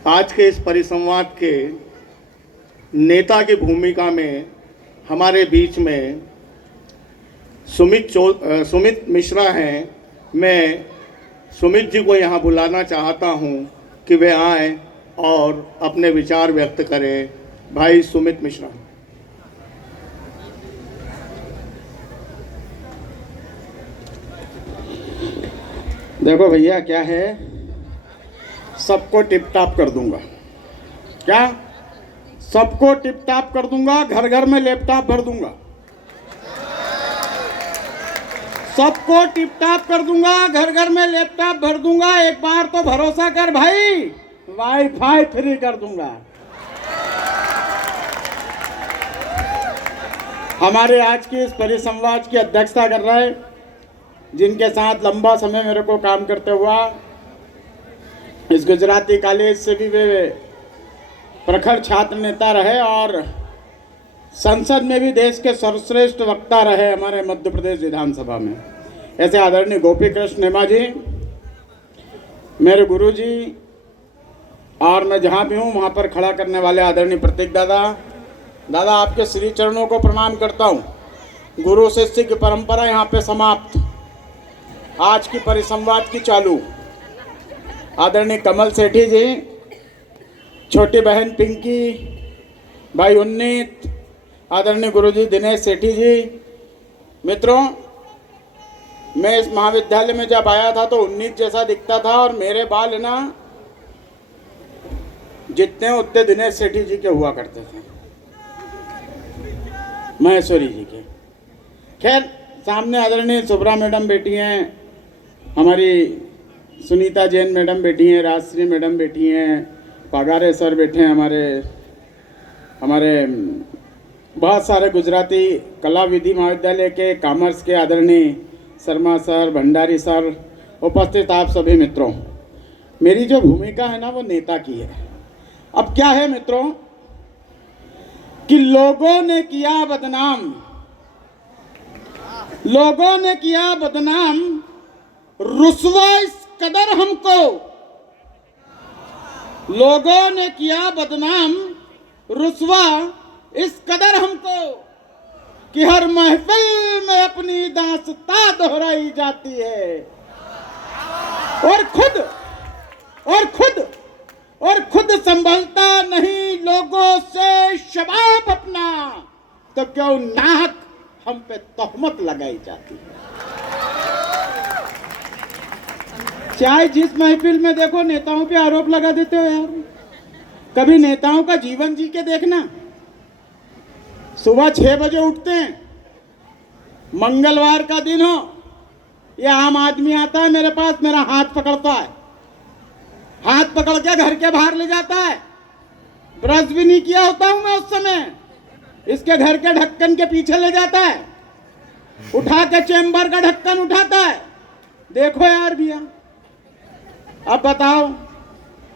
आज के इस परिसंवाद के नेता की भूमिका में हमारे बीच में सुमित मिश्रा हैं। मैं सुमित जी को यहाँ बुलाना चाहता हूँ कि वे आएँ और अपने विचार व्यक्त करें। भाई सुमित मिश्रा। देखो भैया, क्या है, सबको टिप टाप कर दूंगा। क्या? सबको टिप टाप कर दूंगा, घर घर में लैपटॉप भर दूंगा। सबको टिप टाप कर दूंगा, घर घर में लैपटॉप भर दूंगा। एक बार तो भरोसा कर भाई, वाईफाई फ्री कर दूंगा। हमारे आज की इस परिसंवाद की अध्यक्षता कर रहे हैं, जिनके साथ लंबा समय मेरे को काम करते हुआ, इस गुजराती कॉलेज से भी वे प्रखर छात्र नेता रहे और संसद में भी देश के सर्वश्रेष्ठ वक्ता रहे हमारे मध्य प्रदेश विधानसभा में। ऐसे आदरणीय गोपी कृष्ण नेमा जी, मेरे गुरु जी, और मैं जहाँ भी हूँ वहाँ पर खड़ा करने वाले आदरणीय प्रतीक दादा, आपके श्री चरणों को प्रणाम करता हूँ। गुरु शिष्य की परंपरा यहाँ पे समाप्त, आज की परिसंवाद की चालू। आदरणीय कमल सेठी जी, छोटी बहन पिंकी, भाई उन्नीत, आदरणीय गुरुजी दिनेश सेठी जी। मित्रों, मैं इस महाविद्यालय में जब आया था तो 19 जैसा दिखता था और मेरे बाल ना जितने उतने दिनेश सेठी जी के हुआ करते थे, महेश्वरी जी के। खैर, सामने आदरणीय सुब्रा मैडम बैठी हैं, हमारी सुनीता जैन मैडम बैठी हैं, राजश्री मैडम बैठी हैं, पगारे सर बैठे हैं, हमारे बहुत सारे गुजराती कला विधि महाविद्यालय के, कॉमर्स के आदरणीय शर्मा सर, भंडारी सर, उपस्थित आप सभी मित्रों। मेरी जो भूमिका है ना वो नेता की है। अब क्या है मित्रों कि लोगों ने किया बदनाम, रुस्वा इस कदर हमको, लोगों ने किया बदनाम, रुस्वा इस कदर हमको कि हर महफिल में अपनी दास्तां दोहराई जाती है और खुद संभलता नहीं लोगों से शबाब अपना, तो क्यों नाहक हम पे तोहमत लगाई जाती है। चाहे जिस महफिल में देखो नेताओं पे आरोप लगा देते हो यार। कभी नेताओं का जीवन जी के देखना। सुबह 6 बजे उठते हैं, मंगलवार का दिन हो, ये आम आदमी आता है मेरे पास, मेरा हाथ पकड़ता है, हाथ पकड़ के घर के बाहर ले जाता है। ब्रश भी नहीं किया होता हूं मैं उस समय, इसके घर के ढक्कन के पीछे ले जाता है, उठा के चेंबर का ढक्कन उठाता है। देखो यार भैया, अब बताओ,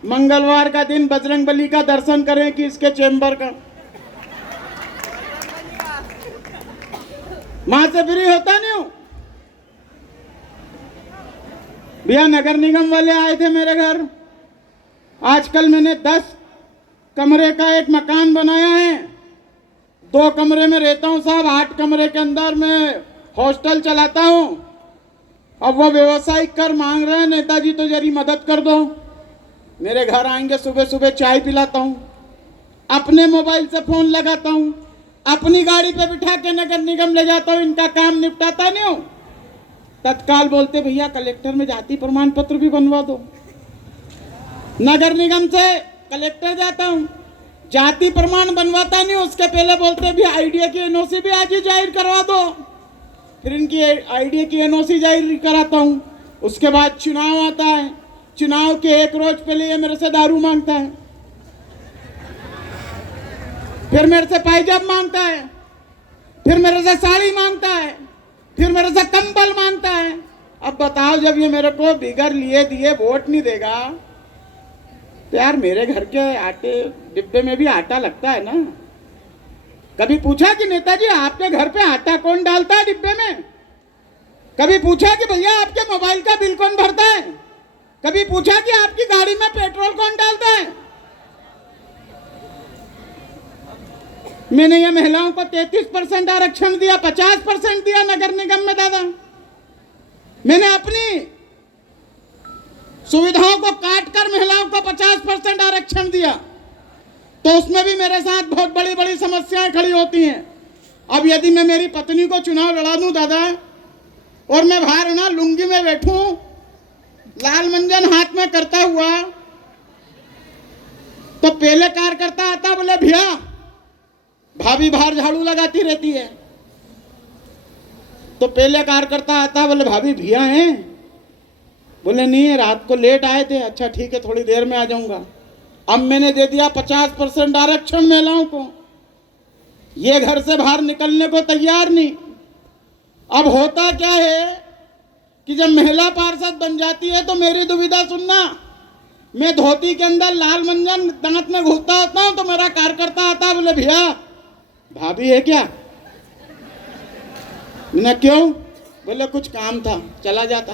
मंगलवार का दिन बजरंगबली का दर्शन करें कि इसके चेंबर का? मां से फ्री होता नहीं हूं भैया। नगर निगम वाले आए थे मेरे घर। आजकल मैंने 10 कमरे का एक मकान बनाया है। 2 कमरे में रहता हूं साहब, 8 कमरे के अंदर मैं हॉस्टल चलाता हूं। अब वो व्यवसायिक कर मांग रहे हैं, नेताजी तो जरी मदद कर दो। मेरे घर आएंगे, सुबह सुबह चाय पिलाता हूं, अपने मोबाइल से फोन लगाता हूं, अपनी गाड़ी पे बिठा के नगर निगम ले जाता हूं, इनका काम निपटाता नहीं हूं। तत्काल बोलते भैया कलेक्टर में जाति प्रमाण पत्र भी बनवा दो। नगर निगम से कलेक्टर जाता हूं, जाति प्रमाण बनवाता नहीं, उसके पहले बोलते भी आईडिया की एनओसी भी आज ही जाहिर करवा दो। फिर इनकी आईडिया की एनओसी जाहिर कराता हूं। उसके बाद चुनाव आता है, चुनाव के 1 रोज पहले ये मेरे से दारू मांगता है, फिर मेरे से पायजाब मांगता है, फिर मेरे से साड़ी मांगता है, फिर मेरे से कंबल मांगता है। अब बताओ, जब ये मेरे को बिगर लिए दिए वोट नहीं देगा तो यार मेरे घर के आटे डिब्बे में भी आटा लगता है ना। कभी पूछा कि नेताजी आपके घर पे आटा कौन डालता है डिब्बे में? कभी पूछा कि भैया आपके मोबाइल का बिल कौन भरता है? कभी पूछा कि आपकी गाड़ी में पेट्रोल कौन डालता है? मैंने ये महिलाओं को 33% आरक्षण दिया, 50% दिया नगर निगम में दादा। मैंने अपनी सुविधाओं को काटकर महिलाओं को 50% आरक्षण दिया, तो उसमें भी मेरे साथ बहुत बड़ी बड़ी समस्याएं खड़ी होती हैं। अब यदि मैं मेरी पत्नी को चुनाव लड़ा दूं दादा, और मैं बाहर ना लुंगी में बैठूं, लाल मंजन हाथ में करता हुआ, तो पहले कार्यकर्ता आता, बोले भैया भाभी बाहर झाड़ू लगाती रहती है। तो पहले कार्यकर्ता आता, बोले भाभी भैया हैं? बोले नहीं, रात को लेट आए थे। अच्छा ठीक है, थोड़ी देर में आ जाऊंगा। अब मैंने दे दिया 50% आरक्षण महिलाओं को, ये घर से बाहर निकलने को तैयार नहीं। अब होता क्या है कि जब महिला पार्षद बन जाती है तो मेरी दुविधा सुनना, मैं धोती के अंदर लाल मंजन दांत में घुसता होता हूं, तो मेरा कार्यकर्ता आता, बोले भैया भाभी है क्या? मैंने क्यों? बोले कुछ काम था, चला जाता।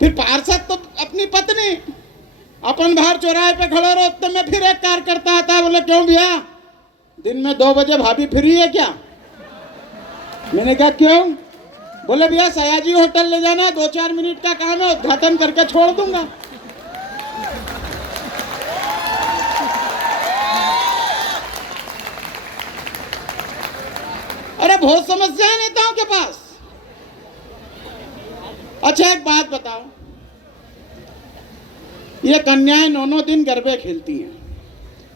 फिर पार्षद तो अपनी पत्नी, अपन बाहर चौराहे पे खड़े रहते में फिर एक कार्यकर्ता आता, बोले क्यों भैया दिन में 2 बजे भाभी फ्री है क्या? मैंने कहा क्यों? बोले भैया सयाजी होटल ले जाना, 2-4 मिनट का काम है, उद्घाटन करके छोड़ दूंगा। अरे बहुत समस्या है नेताओं के पास। अच्छा एक बात बताओ, ये कन्याएं 9 दिन गरबे खेलती हैं,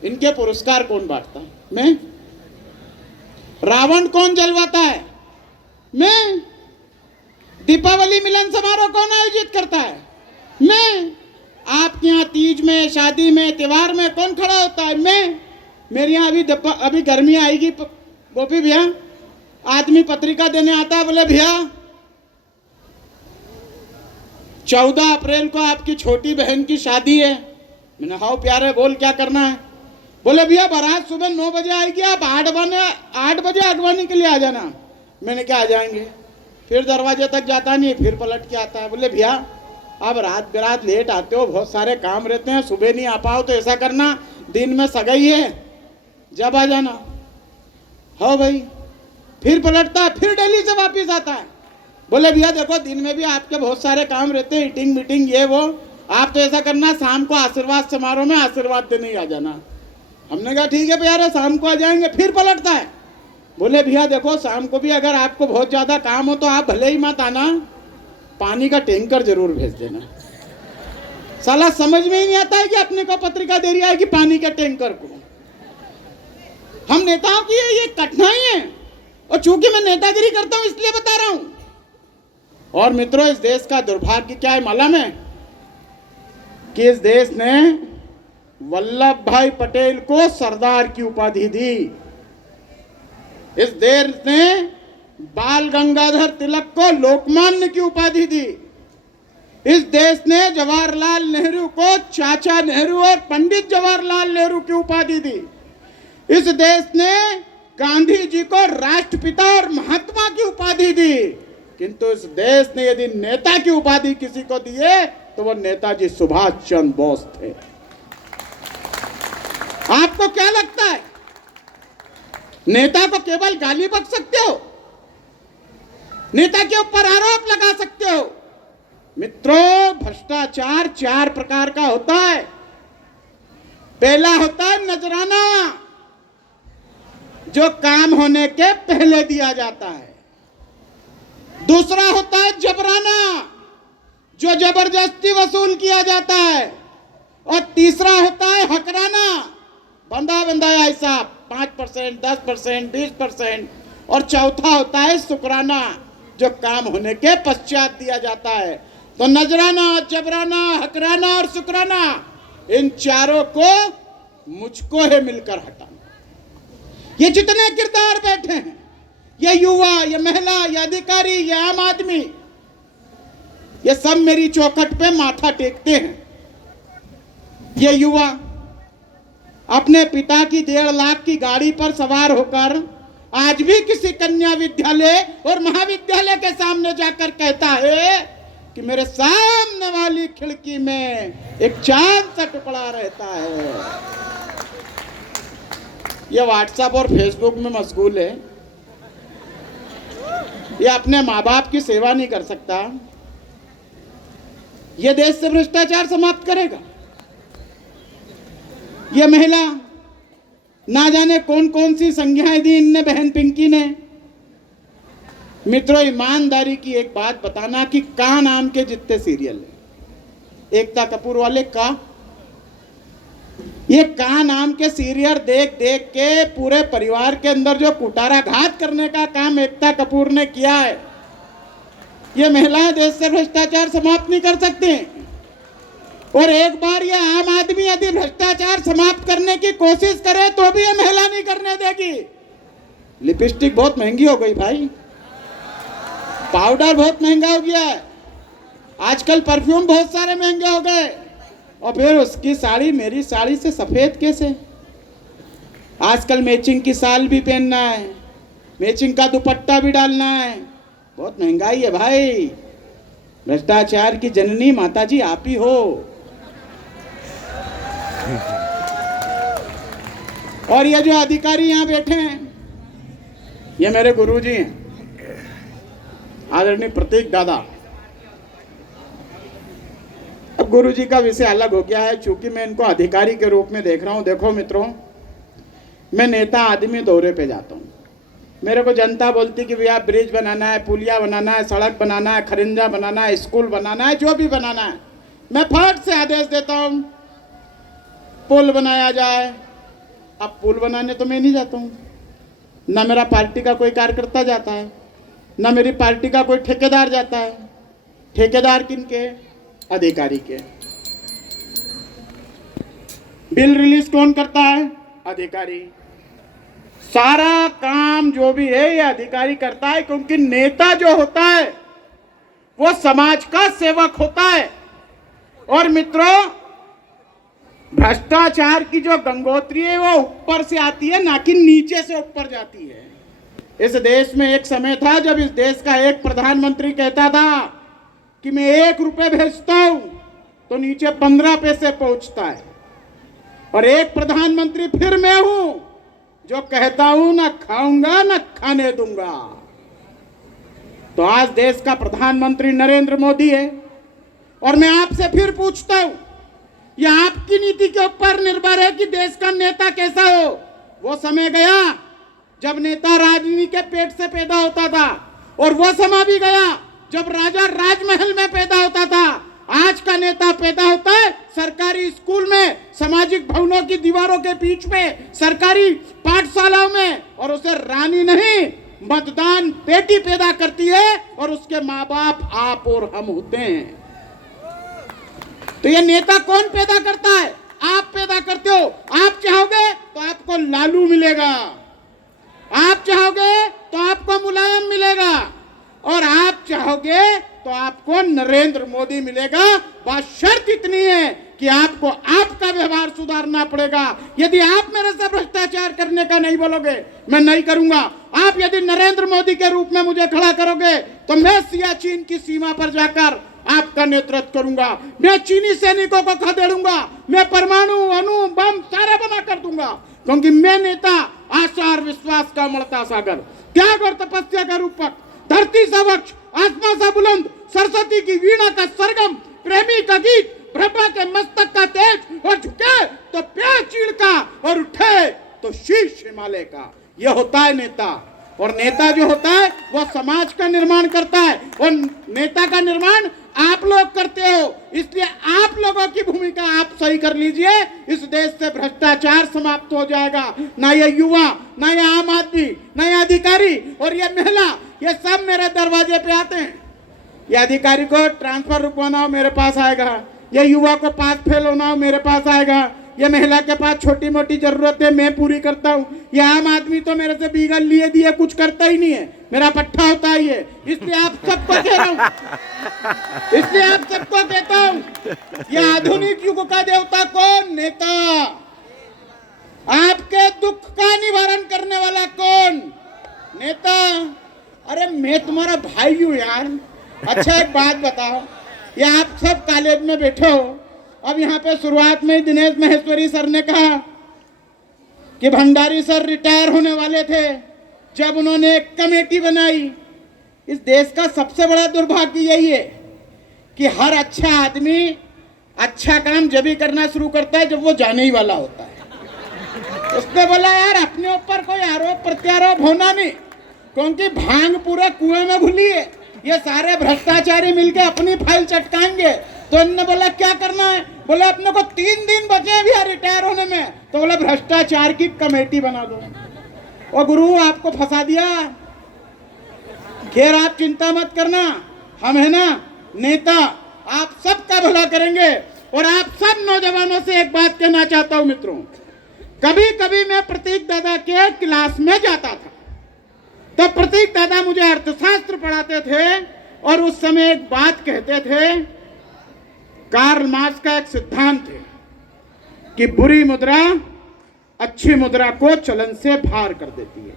इनके पुरस्कार कौन बांटता है? मैं। रावण कौन जलवाता है? मैं। दीपावली मिलन समारोह कौन आयोजित करता है? मैं। आपके यहाँ तीज में, शादी में, त्योहार में कौन खड़ा होता है? मैं। मेरे यहाँ अभी गर्मी आएगी गोपी भैया, आदमी पत्रिका देने आता है, बोले भैया 14 अप्रैल को आपकी छोटी बहन की शादी है। मैंने हाउ प्यारे, बोल क्या करना है? बोले भैया बारात सुबह 9 बजे आएगी, आप 8 बजे अगवानी के लिए आ जाना। मैंने क्या आ जाएंगे? फिर दरवाजे तक जाता नहीं, फिर पलट के आता है। बोले भैया आप रात बेरात लेट आते हो, बहुत सारे काम रहते हैं, सुबह नहीं आ पाओ तो ऐसा करना, दिन में सगाई है जब आ जाना। हाँ भाई, फिर पलटता है, फिर दिल्ली से वापिस आता है। बोले भैया देखो दिन में भी आपके बहुत सारे काम रहते हैं, मीटिंग मीटिंग ये वो, आप तो ऐसा करना शाम को आशीर्वाद समारोह में आशीर्वाद देने ही आ जाना। हमने कहा ठीक है भैया शाम को आ जाएंगे। फिर पलटता है, बोले भैया देखो शाम को भी अगर आपको बहुत ज्यादा काम हो तो आप भले ही मत आना, पानी का टैंकर जरूर भेज देना। साला समझ में ही नहीं आता है कि अपने को पत्रिका दे रही है कि पानी के टैंकर को। हम नेताओं की ये कठिनाई है, और चूंकि मैं नेतागिरी करता हूं इसलिए बता रहा हूं। और मित्रों इस देश का दुर्भाग्य क्या है मालूम है? कि इस देश ने वल्लभ भाई पटेल को सरदार की उपाधि दी। इस देश ने बाल गंगाधर तिलक को लोकमान्य की उपाधि दी। इस देश ने जवाहरलाल नेहरू को चाचा नेहरू और पंडित जवाहरलाल नेहरू की उपाधि दी। इस देश ने गांधी जी को राष्ट्रपिता और महात्मा की उपाधि दी। किंतु इस देश ने यदि नेता की उपाधि किसी को दी है तो वो नेताजी सुभाष चंद्र बोस थे। आपको क्या लगता है नेता को केवल गाली बक सकते हो, नेता के ऊपर आरोप लगा सकते हो? मित्रों भ्रष्टाचार 4 प्रकार का होता है। पहला होता है नजराना, जो काम होने के पहले दिया जाता है। दूसरा होता है जबराना, जो जबरदस्ती वसूल किया जाता है। और तीसरा होता है हकराना, बंधा बंधाया हिसाब 5%, 10%, 20%। और चौथा होता है शुक्राना, जो काम होने के पश्चात दिया जाता है। तो नजराना, जबराना, हकराना और शुक्राना, इन चारों को मुझको है मिलकर हटाना। ये जितने किरदार बैठे हैं, ये युवा, ये महिला, ये अधिकारी, ये आम आदमी, ये सब मेरी चौखट पे माथा टेकते हैं। ये युवा अपने पिता की 1.5 लाख की गाड़ी पर सवार होकर आज भी किसी कन्या विद्यालय और महाविद्यालय के सामने जाकर कहता है कि मेरे सामने वाली खिड़की में एक चांद सा टुकड़ा रहता है। ये व्हाट्सएप और फेसबुक में मशगूल है, ये अपने माँ बाप की सेवा नहीं कर सकता, ये देश से भ्रष्टाचार समाप्त करेगा। ये महिला ना जाने कौन कौन सी संज्ञाएं दी इनने बहन पिंकी ने। मित्रों, ईमानदारी की एक बात बताना कि का नाम के जितने सीरियल है, एकता कपूर वाले का, ये का नाम के सीरियल देख देख के पूरे परिवार के अंदर जो कुटाराघात करने का काम एकता कपूर ने किया है, ये महिलाएं देश से भ्रष्टाचार समाप्त नहीं कर सकती। और एक बार ये आम आदमी यदि भ्रष्टाचार समाप्त करने की कोशिश करे तो भी ये महिला नहीं करने देगी। लिपस्टिक बहुत महंगी हो गई भाई, पाउडर बहुत महंगा हो गया है, आजकल परफ्यूम बहुत सारे महंगे हो गए, और फिर उसकी साड़ी मेरी साड़ी से सफेद कैसे? आजकल मैचिंग की साल भी पहनना है, मैचिंग का दुपट्टा भी डालना है, बहुत महंगाई है भाई। भ्रष्टाचार की जननी माताजी आप ही हो। और ये जो अधिकारी यहाँ बैठे हैं, ये मेरे गुरुजी हैं, आदरणीय प्रतीक दादा। अब गुरुजी का विषय अलग हो गया है, चूंकि मैं इनको अधिकारी के रूप में देख रहा हूँ। देखो मित्रों, मैं नेता आदमी दौरे पे जाता हूँ, मेरे को जनता बोलती कि भैया ब्रिज बनाना है, पुलिया बनाना है, सड़क बनाना है, खरिंजा बनाना है, स्कूल बनाना है, जो भी बनाना है, मैं फट से आदेश देता हूँ पुल बनाया जाए। अब पुल बनाने तो मैं नहीं जाता हूँ, ना मेरा पार्टी का कोई कार्यकर्ता जाता है, ना मेरी पार्टी का कोई ठेकेदार जाता है। ठेकेदार किनके? अधिकारी के। बिल रिलीज कौन करता है? अधिकारी। सारा काम जो भी है ये अधिकारी करता है, क्योंकि नेता जो होता है वो समाज का सेवक होता है। और मित्रों, भ्रष्टाचार की जो गंगोत्री है वो ऊपर से आती है, ना कि नीचे से ऊपर जाती है। इस देश में एक समय था जब इस देश का एक प्रधानमंत्री कहता था कि मैं 1 रुपए भेजता हूं तो नीचे 15 पैसे पहुंचता है। और एक प्रधानमंत्री फिर मैं हूं जो कहता हूं ना खाऊंगा ना खाने दूंगा। तो आज देश का प्रधानमंत्री नरेंद्र मोदी है, और मैं आपसे फिर पूछता हूं, यह आपकी नीति के ऊपर निर्भर है कि देश का नेता कैसा हो। वो समय गया जब नेता राजनीति के पेट से पैदा होता था, और वो समय भी गया जब राजा राजमहल में पैदा होता था। आज का नेता पैदा होता है सरकारी स्कूल में, सामाजिक भवनों की दीवारों के बीच में, सरकारी पाठशालाओं में, और उसे रानी नहीं मतदान बेटी पैदा करती है, और उसके माँ बाप आप और हम होते हैं। तो ये नेता कौन पैदा करता है? आप पैदा करते हो। आप चाहोगे तो आपको लालू मिलेगा, आप चाहोगे तो आपको मुलायम मिलेगा, और आप चाहोगे तो आपको नरेंद्र मोदी मिलेगा। बस शर्त इतनी है कि आपको आपका व्यवहार सुधारना पड़ेगा। यदि आप मेरे से भ्रष्टाचार करने का नहीं बोलोगे, मैं नहीं करूंगा। आप यदि नरेंद्र मोदी के रूप में मुझे खड़ा करोगे तो मैं सियाचिन की सीमा पर जाकर आपका नेतृत्व करूंगा। मैं चीनी सैनिकों को खदेड़ूंगा, मैं परमाणु अणु बम सारे बना कर दूंगा, क्योंकि मैं नेता आशा और विश्वास का मरता सागर, त्याग और तपस्या का रूपक, धरती सा वृक्ष, आसमां सा बुलंद, सरस्वती की वीणा का सरगम, प्रेमी का गीत, ब्रह्मा के मस्तक का तेज, और झुके तो पैर चीड़ का, और उठे तो शीश हिमालय का। यह होता है नेता। और नेता जो होता है वो समाज का निर्माण करता है, और नेता का निर्माण आप लोग करते हो। इसलिए आप लोगों की भूमिका आप सही कर लीजिए, इस देश से भ्रष्टाचार समाप्त हो जाएगा। ना ये युवा, ना ये आम आदमी, ना ये अधिकारी और ये महिला, ये सब मेरे दरवाजे पे आते हैं। ये अधिकारी को ट्रांसफर रुकवाना हो मेरे पास आएगा, ये युवा को पास फेल होना हो मेरे पास आएगा, ये महिला के पास छोटी मोटी जरूरतें मैं पूरी करता हूँ। ये आम आदमी तो मेरे से बीगल लिए दिए कुछ करता ही नहीं है, मेरा पट्टा होता ही है। इसलिए आप सबको कह रहा हूँ, इसलिए आप सबको कहता हूँ, ये आधुनिक युग का देवता कौन? नेता। आपके दुख का निवारण करने वाला कौन? नेता। अरे मैं तुम्हारा भाई हूँ यार। अच्छा एक बात बताओ, ये आप सब कॉलेज में बैठे हो, अब यहाँ पे शुरुआत में दिनेश महेश्वरी सर ने कहा कि भंडारी सर रिटायर होने वाले थे जब उन्होंने एक कमेटी बनाई। इस देश का सबसे बड़ा दुर्भाग्य यही है कि हर अच्छा आदमी अच्छा काम जब ही करना शुरू करता है जब वो जाने ही वाला होता है। उसने बोला यार अपने ऊपर कोई आरोप प्रत्यारोप होना नहीं, क्योंकि भांग पूरे कुएं में घुली है, ये सारे भ्रष्टाचारी मिलके अपनी फाइल चटकाएंगे। तो इन्होंने बोला क्या करना है, बोले अपने को 3 दिन बचे हैं भैया रिटायर होने में, तो बोले भ्रष्टाचार की कमेटी बना दो। और गुरु आपको फंसा दिया। खैर आप चिंता मत करना, हम है ना नेता, आप सबका भला करेंगे। और आप सब नौजवानों से एक बात कहना चाहता हूं मित्रों, कभी कभी मैं प्रतीक दादा के क्लास में जाता था, तो प्रतीक दादा मुझे अर्थशास्त्र पढ़ाते थे और उस समय एक बात कहते थे, कार्ल मार्क्स का एक सिद्धांत है कि बुरी मुद्रा अच्छी मुद्रा को चलन से बाहर कर देती है।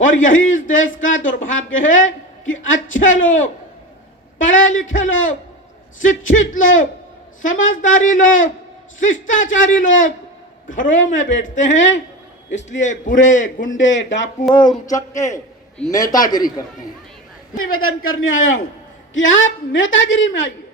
और यही इस देश का दुर्भाग्य है कि अच्छे लोग, पढ़े लिखे लोग, शिक्षित लोग, समझदारी लोग, शिष्टाचारी लोग घरों में बैठते हैं, इसलिए बुरे गुंडे डाकू उचक्के नेतागिरी करते हैं। निवेदन करने आया हूं कि आप नेतागिरी में आइए,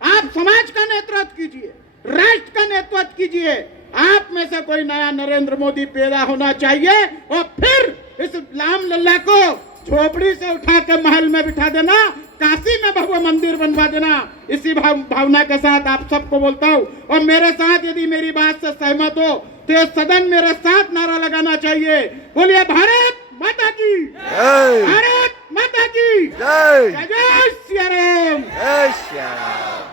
आप समाज का नेतृत्व कीजिए, राष्ट्र का नेतृत्व कीजिए। आप में से कोई नया नरेंद्र मोदी पैदा होना चाहिए और फिर इस राम लल्ला को झोपड़ी से उठा के महल में बिठा देना, काशी में भव्य मंदिर बनवा देना। इसी भावना के साथ आप सबको बोलता हूं, और मेरे साथ यदि मेरी बात से सहमत हो तो ये सदन मेरे साथ नारा लगाना चाहिए, बोलिए भारत माता की जय, भारत माता की जय, जय श्री राम, जय श्री राम।